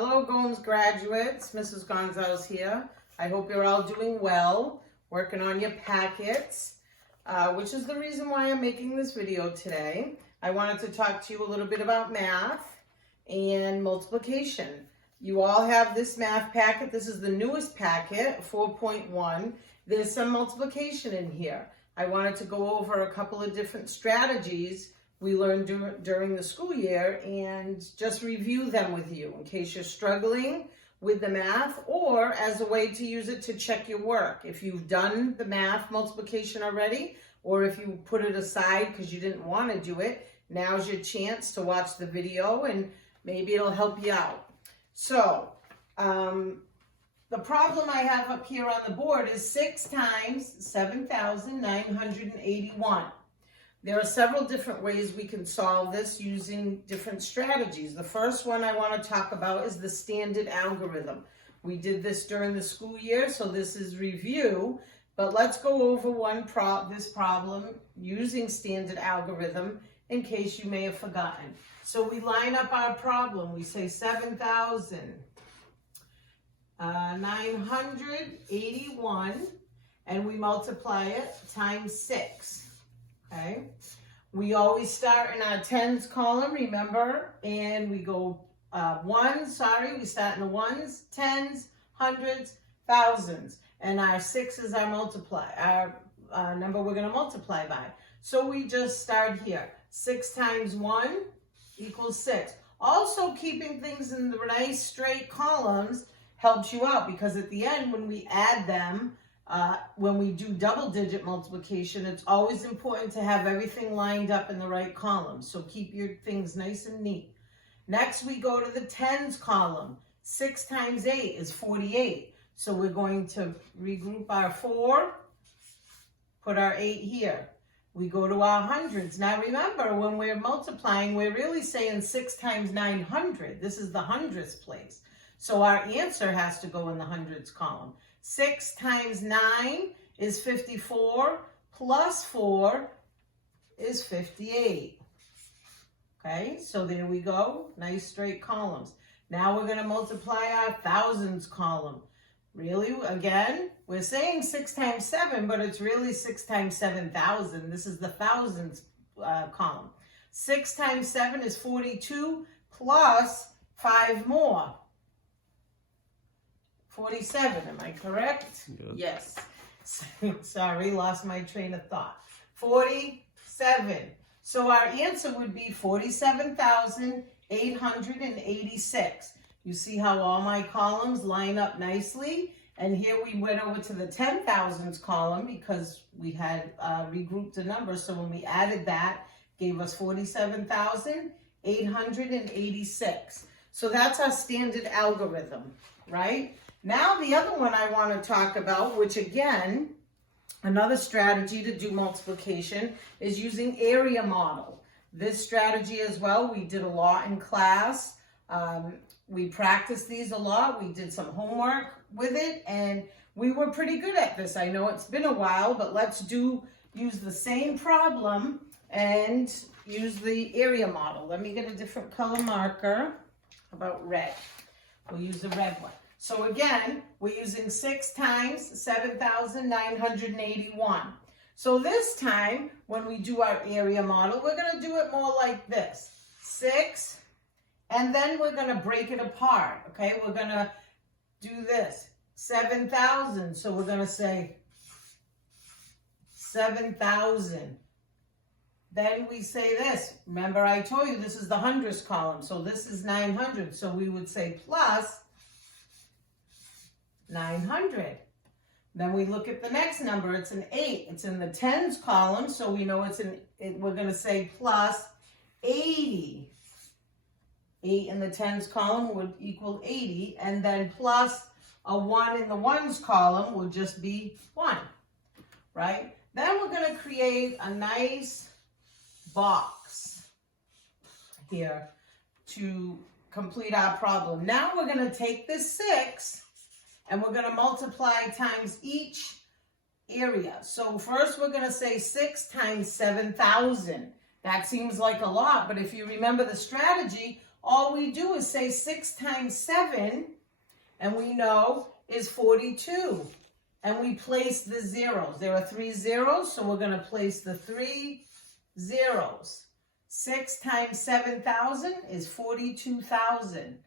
Hello, Goncalves graduates. Mrs. Goncalves here. I hope you're all doing well, working on your packets, which is the reason why I'm making this video today. I wanted to talk to you a little bit about math and multiplication. You all have this math packet. This is the newest packet, 4.1. There's some multiplication in here. I wanted to go over a couple of different strategies we learned during the school year and just review them with you in case you're struggling with the math or as a way to use it to check your work. If you've done the math multiplication already or if you put it aside because you didn't want to do it, now's your chance to watch the video and maybe it'll help you out. So, the problem I have up here on the board is 6 times 7,981. There are several different ways we can solve this using different strategies. The first one I want to talk about is the standard algorithm. We did this during the school year, so this is review, but let's go over this problem using standard algorithm in case you may have forgotten. So we line up our problem. We say 7,981 and we multiply it times 6. Okay, we always start in our tens column, remember, and we go we start in the ones, tens, hundreds, thousands, and our 6 is our number we're going to multiply by. So we just start here. 6 times 1 equals 6. Also, keeping things in the nice straight columns helps you out because at the end when we add them, when we do double-digit multiplication, it's always important to have everything lined up in the right column. So keep your things nice and neat. Next, we go to the tens column. 6 times 8 is 48. So we're going to regroup our 4, put our 8 here. We go to our hundreds. Now remember, when we're multiplying, we're really saying 6 times 900. This is the hundredths place. So our answer has to go in the hundreds column. 6 times 9 is 54, plus 4 is 58. Okay, so there we go. Nice straight columns. Now we're going to multiply our thousands column. Really, again, we're saying 6 times 7, but it's really 6 times 7,000. This is the thousands column. 6 times 7 is 42, plus 5 more. 47, am I correct? Yes. Sorry, lost my train of thought. 47. So our answer would be 47,886. You see how all my columns line up nicely? And here we went over to the 10,000s column because we had regrouped the numbers. So when we added that, gave us 47,886. So that's our standard algorithm, right? Now the other one I want to talk about, which again, another strategy to do multiplication is using area model. This strategy as well, we did a lot in class. We practiced these a lot. We did some homework with it and we were pretty good at this. I know it's been a while, but let's use the same problem and use the area model. Let me get a different color marker. How about red? We'll use the red one. So again, we're using 6 times 7,981. So this time, when we do our area model, we're going to do it more like this. 6, and then we're going to break it apart, okay? We're going to do this. 7,000, so we're going to say 7,000. Then we say this. Remember, I told you this is the hundreds column, so this is 900. So we would say plus 900. Then we look at the next number. It's an 8. It's in the tens column, so we know we're going to say plus 80. 8 in the tens column would equal 80, and then plus a 1 in the ones column will just be 1, right? Then we're going to create a nice box here to complete our problem. Now we're going to take this 6 and we're going to multiply times each area. So first we're going to say 6 times 7,000. That seems like a lot, but if you remember the strategy, all we do is say 6 times 7, and we know is 42. And we place the zeros. There are 3 zeros, so we're going to place the 3 zeros. 6 times 7,000 is 42,000.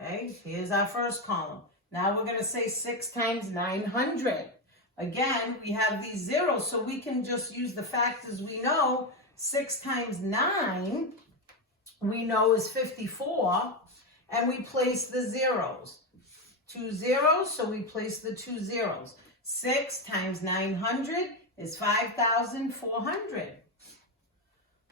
Okay, here's our first column. Now we're going to say 6 times 900. Again, we have these zeros, so we can just use the factors we know. 6 times 9, we know is 54, and we place the zeros. 2 zeros, so we place the 2 zeros. 6 times 900 is 5,400.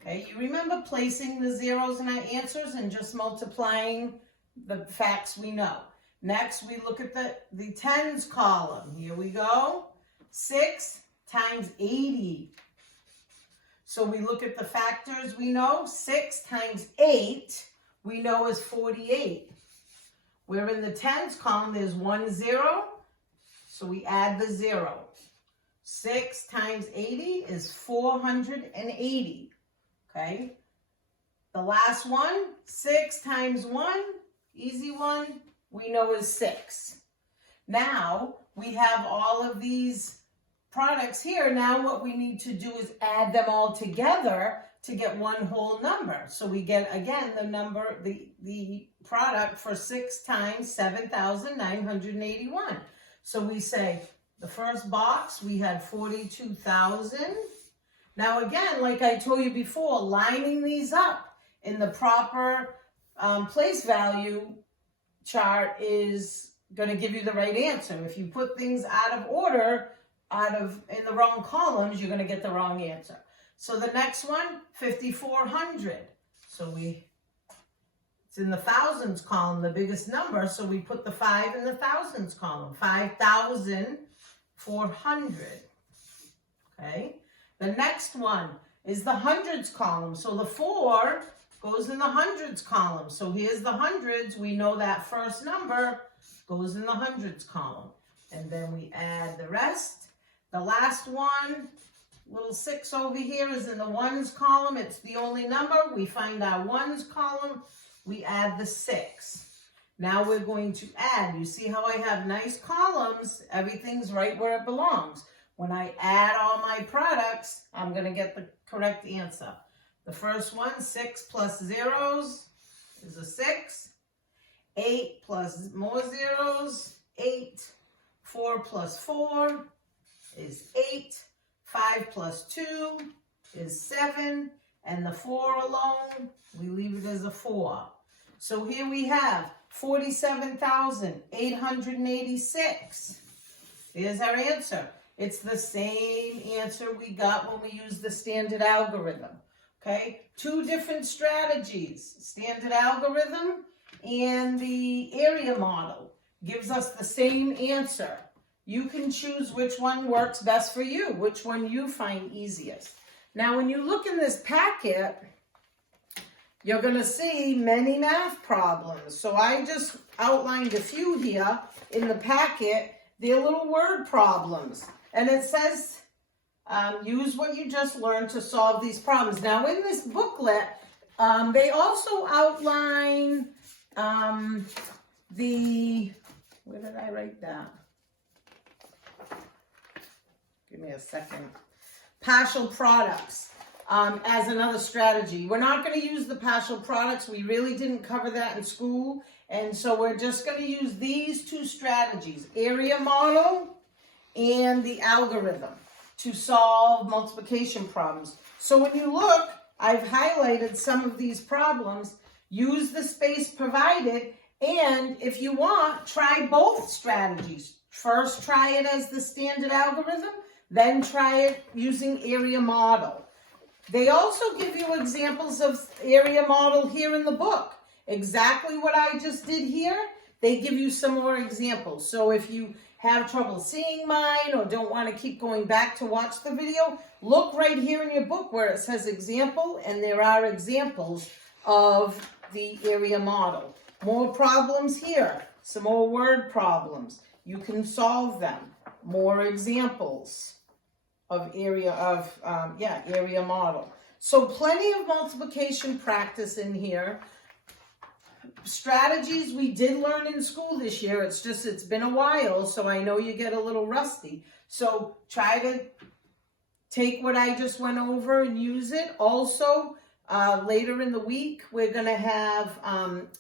Okay, you remember placing the zeros in our answers and just multiplying the facts we know. Next, we look at the tens column. Here we go. 6 times 80. So we look at the factors we know. 6 times 8, we know is 48. We're in the tens column, there's 1 0, so we add the 0. 6 times 80 is 480, okay? The last one, 6 times 1, easy one, we know is 6. Now, we have all of these products here. Now what we need to do is add them all together to get one whole number. So we get, again, the number, the product for 6 times 7,981. So we say the first box, we had 42,000. Now again, like I told you before, lining these up in the proper place value chart is going to give you the right answer. If you put things out of order, in the wrong columns, you're going to get the wrong answer. So the next one, 5,400. So it's in the thousands column, the biggest number. So we put the 5 in the thousands column, 5,400. Okay. The next one is the hundreds column. So the 4 goes in the hundreds column. So here's the hundreds. We know that first number goes in the hundreds column. And then we add the rest. The last one, little 6 over here, is in the ones column. It's the only number. We find our ones column. We add the 6. Now we're going to add. You see how I have nice columns? Everything's right where it belongs. When I add all my products, I'm going to get the correct answer. The first one, 6 plus zeros is a 6. 8 plus more zeros, 8. 4 plus 4 is 8. 5 plus 2 is 7. And the 4 alone, we leave it as a 4. So here we have 47,886. There's our answer. It's the same answer we got when we used the standard algorithm. Okay, 2 different strategies, standard algorithm and the area model gives us the same answer. You can choose which one works best for you, which one you find easiest. Now, when you look in this packet, you're going to see many math problems. So I just outlined a few here in the packet. They're little word problems. And it says, use what you just learned to solve these problems. Now, in this booklet, they also outline where did I write that? Give me a second. Partial products as another strategy. We're not going to use the partial products. We really didn't cover that in school. And so we're just going to use these 2 strategies, area model and the algorithm, to solve multiplication problems. So when you look, I've highlighted some of these problems. Use the space provided, and if you want, try both strategies. First, try it as the standard algorithm, then try it using area model. They also give you examples of area model here in the book. Exactly what I just did here, they give you some more examples. So if you have trouble seeing mine or don't want to keep going back to watch the video, look right here in your book where it says example, and there are examples of the area model. More problems here, some more word problems. You can solve them. More examples of area model. So plenty of multiplication practice in here. strategies we did learn in school this year. It's just, it's been a while, so I know you get a little rusty. So try to take what I just went over and use it. Also, later in the week, we're going to have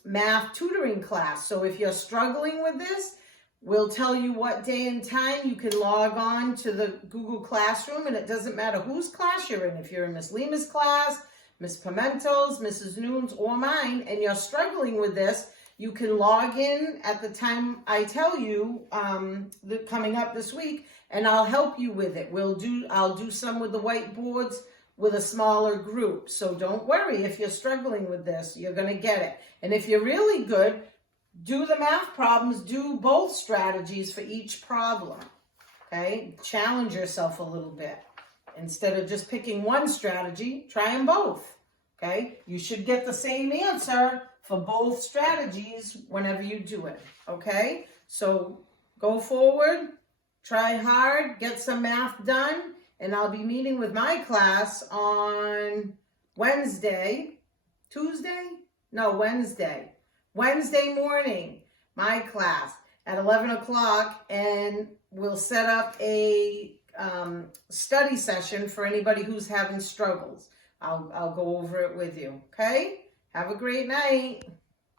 math tutoring class. So if you're struggling with this, we'll tell you what day and time you can log on to the Google Classroom, and it doesn't matter whose class you're in. If you're in Miss Lima's class, Miss Pimentel's, Mrs. Noon's, or mine, and you're struggling with this, you can log in at the time I tell you coming up this week, and I'll help you with it. I'll do some with the whiteboards with a smaller group. So don't worry if you're struggling with this, you're going to get it. And if you're really good, do the math problems, do both strategies for each problem, okay? Challenge yourself a little bit. Instead of just picking one strategy, try them both, okay? You should get the same answer for both strategies whenever you do it, okay? So go forward, try hard, get some math done, and I'll be meeting with my class on Wednesday morning, my class at 11 o'clock, and we'll set up a study session for anybody who's having struggles. I'll go over it with you, okay? Have a great night.